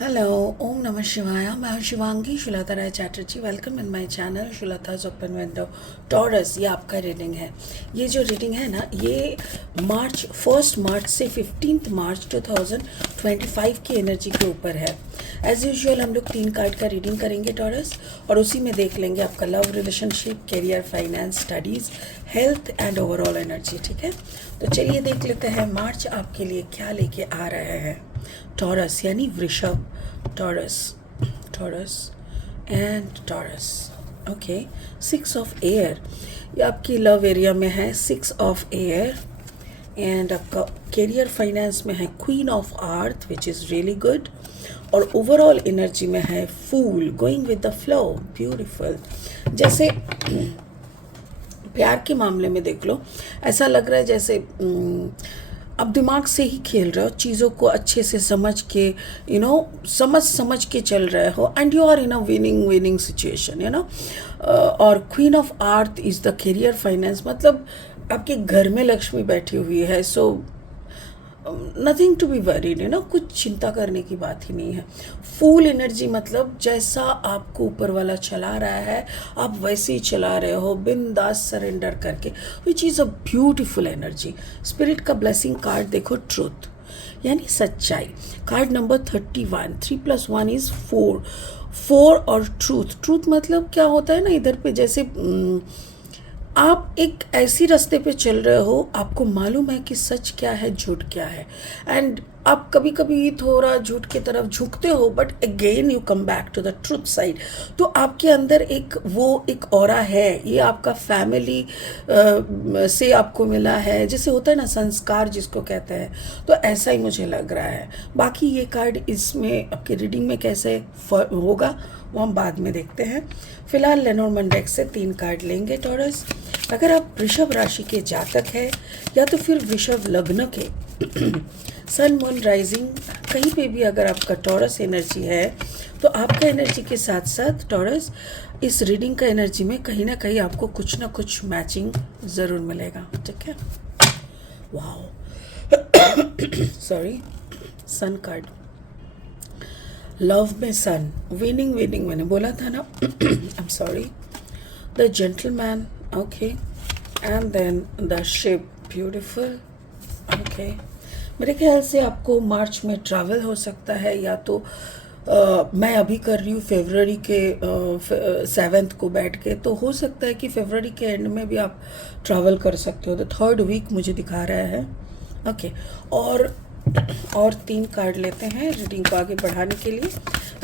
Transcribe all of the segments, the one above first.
Hello, Om Namah Shivaya. मैं Shivangi Shulata Rai Chatterjee. Welcome in my channel Shulata's open window Taurus. ये आपका reading है। ये जो रीडिंग है ना, ये फर्स्ट मार्च से 15 मार्च 2025 की एनर्जी के ऊपर है। एज यूजुअल हम लोग 3 कार्ड का रीडिंग करेंगे टॉरस, और उसी में देख लेंगे आपका love, relationship, career, finance, studies, health and overall energy. ठीक है, तो चलिए देख लेते हैं मार्च आपके लिए क्या लेके आ रहे हैं। टॉरस यानी वृषभ, Taurus, Taurus and Taurus. Okay, 6 of air, ये आपकी लव एरिया में है। 6 ऑफ एयर एंड आपका करियर फाइनेंस में है queen of earth which is really good, और ओवरऑल एनर्जी में है fool, going with the flow, beautiful. जैसे प्यार के मामले में देख लो, ऐसा लग रहा है जैसे अब दिमाग से ही खेल रहे हो, चीज़ों को अच्छे से समझ के समझ के चल रहे हो, and you are in a winning situation, और queen of earth is the career finance, मतलब आपके घर में लक्ष्मी बैठी हुई है। So nothing to be worried, कुछ चिंता करने की बात ही नहीं है। फुल एनर्जी मतलब जैसा आपको ऊपर वाला चला रहा है आप वैसे ही चला रहे हो, बिंदास सरेंडर करके, which is a beautiful energy. Spirit का ब्लेसिंग कार्ड देखो, ट्रूथ यानी सच्चाई, कार्ड नंबर 31। 3 + 1 इज़ 4, 4 और ट्रूथ मतलब क्या होता है ना, इधर पे जैसे आप एक ऐसी रास्ते पे चल रहे हो, आपको मालूम है कि सच क्या है, झूठ क्या है, एंड आप कभी कभी थोड़ा झूठ की तरफ झुकते हो, but again you come back to the truth side. तो आपके अंदर एक ऑरा है, ये आपका फैमिली से आपको मिला है, जैसे होता है ना संस्कार जिसको कहते हैं, तो ऐसा ही मुझे लग रहा है। बाकी ये कार्ड इसमें आपके रीडिंग में कैसे होगा वो हम बाद में देखते हैं। फिलहाल लेनोर्मन डेक से 3 कार्ड लेंगे टॉरस। अगर आप वृषभ राशि के जातक हैं या तो फिर वृषभ लग्न के सन मून राइजिंग, कहीं पे भी अगर आपका टॉरस एनर्जी है, तो आपका एनर्जी के साथ साथ टॉरस इस रीडिंग का एनर्जी में कहीं ना कहीं आपको कुछ ना कुछ मैचिंग ज़रूर मिलेगा। ठीक है, wow sorry, sun card, love में सन, विनिंग मैंने बोला था ना I am sorry, the gentleman, okay, and then the ship, beautiful. Okay, मेरे ख्याल से आपको मार्च में ट्रैवल हो सकता है, या तो मैं अभी कर रही हूँ फरवरी के 7th को बैठ के, तो हो सकता है कि फरवरी के एंड में भी आप ट्रैवल कर सकते हो। द 3rd वीक मुझे दिखा रहा है। ओके, और 3 कार्ड लेते हैं रीडिंग को आगे बढ़ाने के लिए।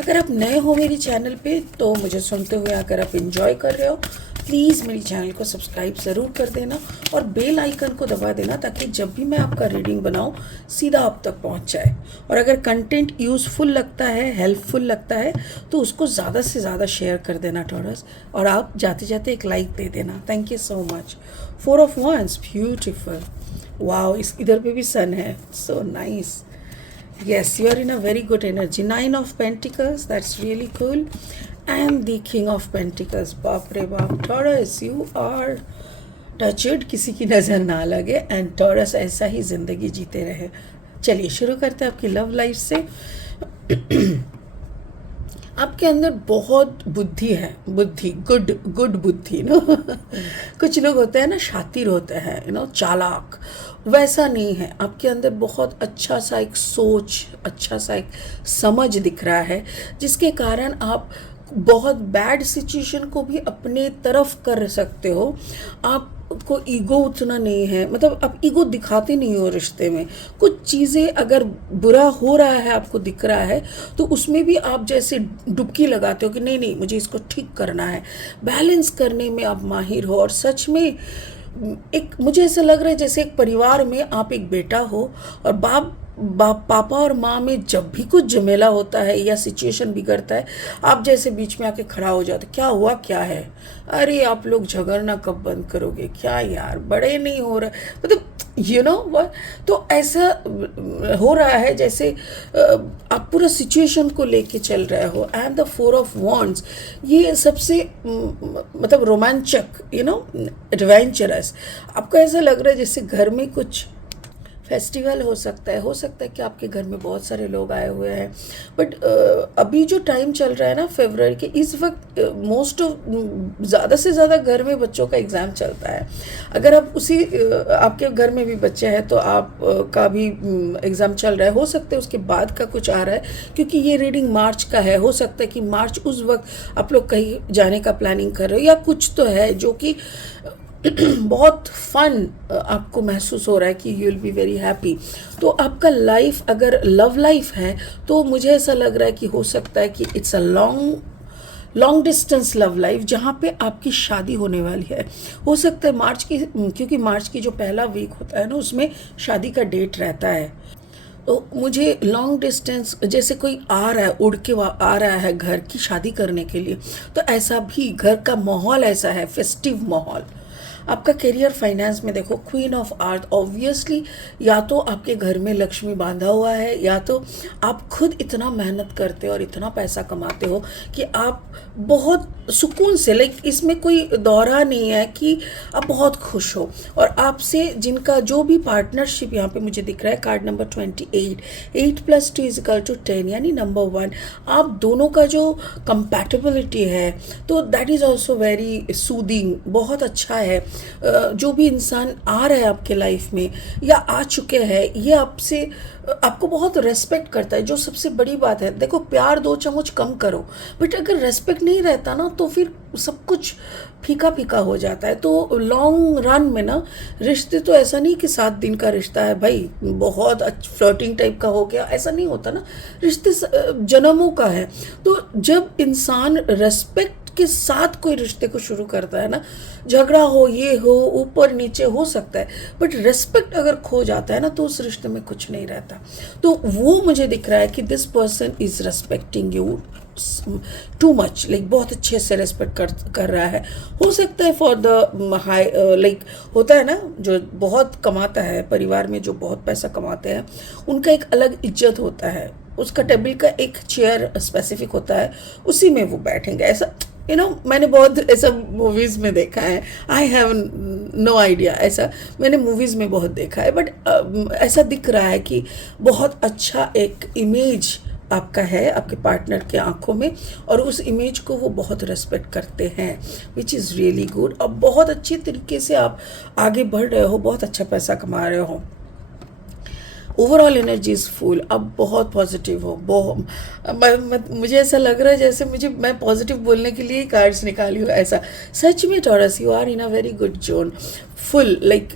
अगर आप नए हो मेरी चैनल पे, तो मुझे सुनते हुए अगर आप एंजॉय कर रहे हो, प्लीज़ मेरी चैनल को सब्सक्राइब ज़रूर कर देना और बेल आइकन को दबा देना, ताकि जब भी मैं आपका रीडिंग बनाऊं सीधा आप तक पहुंच जाए। और अगर कंटेंट यूज़फुल लगता है, हेल्पफुल लगता है, तो उसको ज़्यादा से ज़्यादा शेयर कर देना टॉरस, और आप जाते जाते एक लाइक दे देना। Thank you so much. 4 of wands, beautiful, wow, इस इधर पे भी सन है, so nice. Yes, you are in a very good energy. 9 of Pentacles, that's really cool. And the King of Pentacles, बाप रे बाप, Taurus, you are touched, किसी की नज़र ना लगे, and Taurus ऐसा ही ज़िंदगी जीते रहे। चलिए शुरू करते हैं आपकी लव लाइफ से। आपके अंदर बहुत बुद्धि है, बुद्धि, गुड बुद्धि ना कुछ लोग होते हैं ना शातिर होते हैं, चालाक, वैसा नहीं है। आपके अंदर बहुत अच्छा सा एक सोच, अच्छा सा एक समझ दिख रहा है, जिसके कारण आप बहुत बैड सिचुएशन को भी अपने तरफ कर सकते हो। आपको ईगो उतना नहीं है, मतलब आप ईगो दिखाते नहीं हो रिश्ते में। कुछ चीज़ें अगर बुरा हो रहा है, आपको दिख रहा है, तो उसमें भी आप जैसे डुबकी लगाते हो कि नहीं मुझे इसको ठीक करना है। बैलेंस करने में आप माहिर हो, और सच में एक मुझे ऐसा लग रहा है जैसे एक परिवार में आप एक बेटा हो, और पापा और माँ में जब भी कुछ झमेला होता है या सिचुएशन बिगड़ता है, आप जैसे बीच में आके खड़ा हो जाते, क्या हुआ, क्या है, अरे आप लोग झगड़ना कब बंद करोगे, क्या यार बड़े नहीं हो रहे, मतलब what? तो ऐसा हो रहा है जैसे आप पूरा सिचुएशन को लेके चल रहे हो। एंड द 4 ऑफ wands, ये सबसे मतलब रोमांचक, एडवेंचरस, आपको ऐसा लग रहा है जैसे घर में कुछ फेस्टिवल हो सकता है कि आपके घर में बहुत सारे लोग आए हुए हैं, बट अभी जो टाइम चल रहा है ना फरवरी के, इस वक्त मोस्ट ऑफ ज़्यादा से ज़्यादा घर में बच्चों का एग्ज़ाम चलता है। अगर आप उसी आपके घर में भी बच्चे हैं तो आप का भी एग्ज़ाम चल रहा है, हो सकता है उसके बाद का कुछ आ रहा है, क्योंकि ये रीडिंग मार्च का है। हो सकता है कि मार्च उस वक्त आप लोग कहीं जाने का प्लानिंग कर रहे हो, या कुछ तो है जो कि बहुत फन आपको महसूस हो रहा है कि you will be very happy. तो आपका लाइफ अगर लव लाइफ है तो मुझे ऐसा लग रहा है कि हो सकता है कि it's a long distance love life, जहाँ पे आपकी शादी होने वाली है। हो सकता है मार्च की, क्योंकि मार्च की जो पहला वीक होता है ना उसमें शादी का डेट रहता है। तो मुझे लॉन्ग डिस्टेंस, जैसे कोई आ रहा है उड़ के आ रहा है घर की शादी करने के लिए, तो ऐसा भी घर का माहौल ऐसा है, फेस्टिव माहौल। आपका करियर फाइनेंस में देखो, क्वीन ऑफ आर्थ, ऑब्वियसली या तो आपके घर में लक्ष्मी बांधा हुआ है, या तो आप खुद इतना मेहनत करते हो और इतना पैसा कमाते हो कि आप बहुत सुकून से, लाइक इसमें कोई दौरा नहीं है कि आप बहुत खुश हो। और आपसे जिनका जो भी पार्टनरशिप यहाँ पे मुझे दिख रहा है, कार्ड नंबर 28, 8+2=10, यानी नंबर 1, आप दोनों का जो कंपैटिबिलिटी है तो that is also very soothing, बहुत अच्छा है। जो भी इंसान आ रहा है आपके लाइफ में या आ चुके हैं, ये आपको बहुत रेस्पेक्ट करता है, जो सबसे बड़ी बात है। देखो, प्यार 2 चम्मच कम करो, बट अगर रेस्पेक्ट नहीं रहता ना तो फिर सब कुछ फीका फीका हो जाता है। तो लॉन्ग रन में ना रिश्ते तो ऐसा नहीं कि 7 दिन का रिश्ता है भाई, बहुत फ्लर्टिंग टाइप का हो गया, ऐसा नहीं होता ना। रिश्ते जन्मों का है। तो जब इंसान रेस्पेक्ट के साथ कोई रिश्ते को शुरू करता है ना, झगड़ा हो, ये हो, ऊपर नीचे हो सकता है, बट रेस्पेक्ट अगर खो जाता है ना तो उस रिश्ते में कुछ नहीं रहता। तो वो मुझे दिख रहा है कि this person is respecting you too much, like बहुत अच्छे से रेस्पेक्ट कर रहा है। हो सकता है फॉर द हाई, लाइक होता है ना जो बहुत कमाता है, परिवार में जो बहुत पैसा कमाते हैं उनका एक अलग इज्जत होता है, उसका टेबल का एक चेयर स्पेसिफिक होता है, उसी में वो बैठेंगे। ऐसा मैंने बहुत ऐसा मूवीज़ में देखा है। आई हैव नो आइडिया, ऐसा मैंने मूवीज़ में बहुत देखा है, बट ऐसा दिख रहा है कि बहुत अच्छा एक इमेज आपका है आपके पार्टनर के आंखों में, और उस इमेज को वो बहुत रेस्पेक्ट करते हैं, विच इज़ रियली गुड। अब बहुत अच्छे तरीके से आप आगे बढ़ रहे हो, बहुत अच्छा पैसा कमा रहे हो, ओवरऑल एनर्जी इज़ फुल। अब बहुत पॉजिटिव हो, मुझे ऐसा लग रहा है जैसे मैं पॉजिटिव बोलने के लिए कार्ड्स निकाली हूँ ऐसा। सच में Taurus, you are in a very good zone. Full, like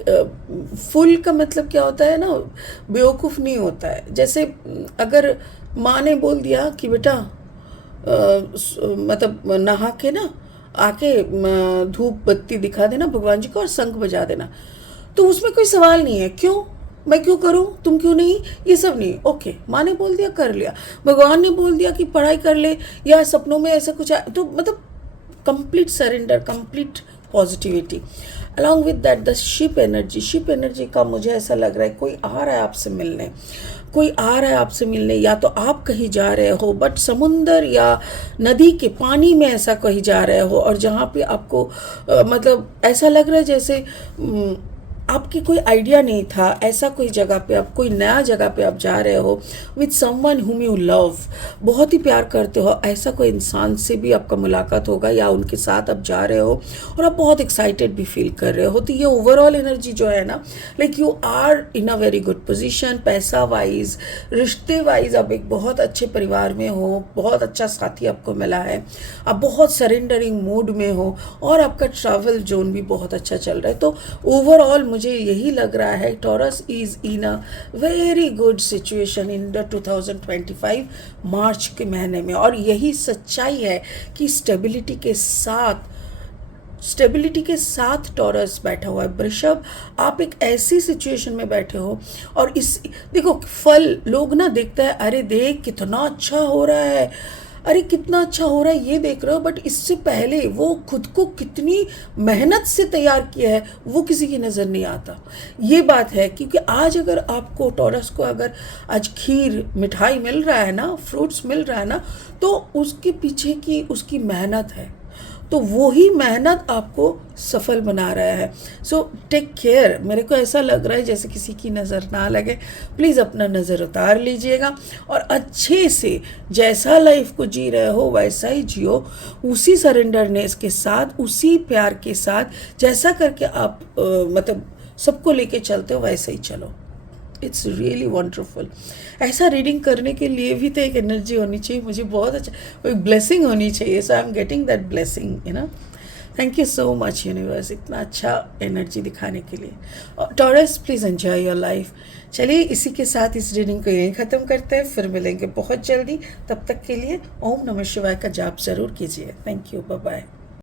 full का मतलब क्या होता है ना, बेवकूफ़ नहीं होता है। जैसे अगर माँ ने बोल दिया कि बेटा मतलब नहा के ना आके धूप बत्ती दिखा देना भगवान जी को और शंख बजा देना, तो उसमें कोई सवाल नहीं है, क्यों, मैं क्यों करूं, तुम क्यों नहीं, ये सब नहीं। ओके, माँ ने बोल दिया, कर लिया। भगवान ने बोल दिया कि पढ़ाई कर ले, या सपनों में ऐसा कुछ तो मतलब complete surrender, complete positivity. Along with that the ship energy का मुझे ऐसा लग रहा है कोई आ रहा है आपसे मिलने, या तो आप कहीं जा रहे हो, बट समुंदर या नदी के पानी में ऐसा कहीं जा रहे हो, और जहाँ पे आपको मतलब ऐसा लग रहा है जैसे आपकी कोई आइडिया नहीं था, ऐसा कोई जगह पे आप, कोई नया जगह पे आप जा रहे हो with someone whom you love, बहुत ही प्यार करते हो, ऐसा कोई इंसान से भी आपका मुलाकात होगा या उनके साथ आप जा रहे हो और आप बहुत एक्साइटेड भी फील कर रहे हो। तो ये ओवरऑल एनर्जी जो है ना, like you are in a very good position, पैसा वाइज, रिश्ते वाइज आप एक बहुत अच्छे परिवार में हो, बहुत अच्छा साथी आपको मिला है, आप बहुत सरेंडरिंग मूड में हो, और आपका ट्रैवल जोन भी बहुत अच्छा चल रहा है। तो ओवरऑल मुझे यही लग रहा है taurus is in a very good situation in the 2025 मार्च के महीने में। और यही सच्चाई है कि स्टेबिलिटी के साथ टॉरस बैठा हुआ है। वृषभ, आप एक ऐसी सिचुएशन में बैठे हो, और इस देखो फल लोग ना देखते हैं, अरे देख कितना अच्छा हो रहा है, अरे कितना अच्छा हो रहा है, ये देख रहे हो, बट इससे पहले वो खुद को कितनी मेहनत से तैयार किया है वो किसी की नज़र नहीं आता। ये बात है, क्योंकि आज अगर आपको टॉरस को अगर आज खीर मिठाई मिल रहा है ना, फ्रूट्स मिल रहा है ना, तो उसके पीछे की उसकी मेहनत है। तो वो ही मेहनत आपको सफल बना रहा है। So take care. मेरे को ऐसा लग रहा है जैसे किसी की नज़र ना लगे, प्लीज़ अपना नज़र उतार लीजिएगा और अच्छे से जैसा लाइफ को जी रहे हो वैसा ही जियो, उसी सरेंडरनेस के साथ, उसी प्यार के साथ, जैसा करके आप मतलब सबको लेके चलते हो वैसे ही चलो। It's really wonderful. ऐसा रीडिंग करने के लिए भी तो एक एनर्जी होनी चाहिए, मुझे बहुत अच्छा एक ब्लेसिंग होनी चाहिए। So I am getting that blessing, you know. Thank you so much universe, इतना अच्छा एनर्जी दिखाने के लिए। और Taurus, please enjoy your life. चलिए इसी के साथ इस रीडिंग को यहीं ख़त्म करते हैं, फिर मिलेंगे बहुत जल्दी। तब तक के लिए ओम नमः शिवाय का जाप ज़रूर कीजिए। Thank you, bye bye.